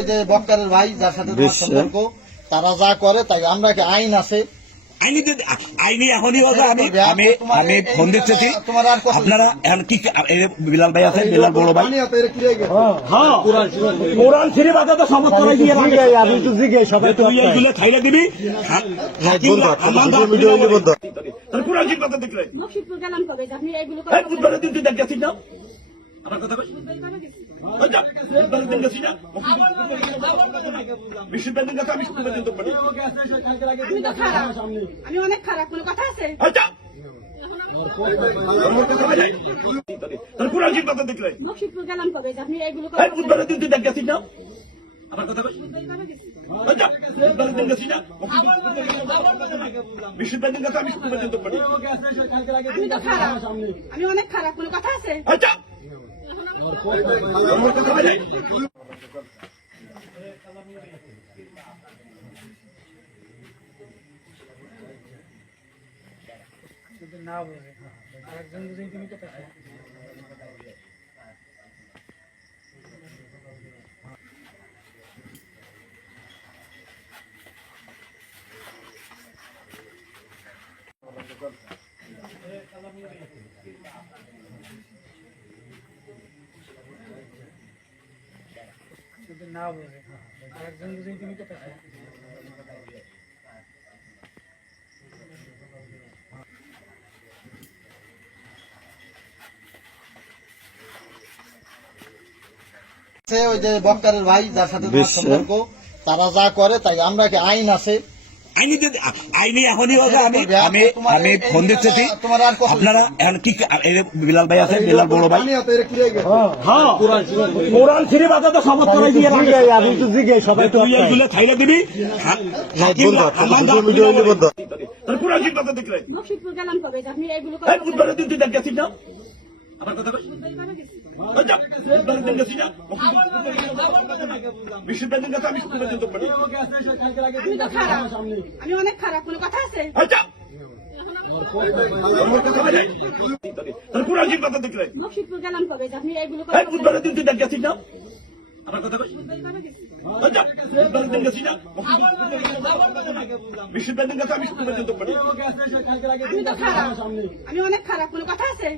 ওই যে বক্কারের ভাই যার সাথে তোমার সম্পর্ক, তারা যা করে তাই আমরা কি আইন আছে আইনি এখনই হবে। আমি ফোন দিচ্ছি, আপনারা এখন কি বিলাল ভাই আছে, বিলাল বড় ভাই কোরআন শরীফ আছে তো সমাজ করাই দিয়ে আমি তো জিজ্ঞেস সবাই তুই এইগুলো খাইলে দিবি কোরআন শরীফ কথা দেখলে বুধবারের দিন তুই দেখ গেছিস না আমার কথা আমি অনেক খারাপ, কোনো কথা আছে? কোরআন শরীফ কথা দেখলে নকশিদপুর গেলাম কবে? আপনি এগুলো বুধবারের দিন তুই দেখ গেছিস না আমার কথা আমি তো খারাপ, আমি অনেক খারাপ, কোনো কথা আছে? না বুঝে আরেকজন বুঝে তুমি কথা না বুঝে আরেকজন বুঝে তুমি কথা ওই যে বক্কারের ভাই যার সাথে তোমার সম্পর্ক, তারা যা করে তাই আমরা কি আইন আছে আইনি এখনই হবে। আমি ফোন দিচ্ছি, আপনারা এখন কি বিলাল ভাই আছে, বিলাল বড় ভাই কোরআন শরীফ আছে তো সমাজ করাই দিয়ে আমি তো জিজ্ঞেস সবাই তুই এইগুলো খাইলে দিবি কোরআন শরীফ কথা দেখলে নকশিদপুর গেলাম কবে? আপনি এগুলো বুধবারের দিন তুই দেখ গেছিস না আমার কথা আমি তো খারাপ, আমি অনেক খারাপ, কোনো কথা আছে? কোরআন শরীফ কথা দেখলে নকশিদপুর গেলাম কবে? আপনি এগুলো বুধবারের দিন তুই দেখ গেছিস না আমার কথা আমি তো খারাপ, আমি অনেক খারাপ, কোনো কথা আছে?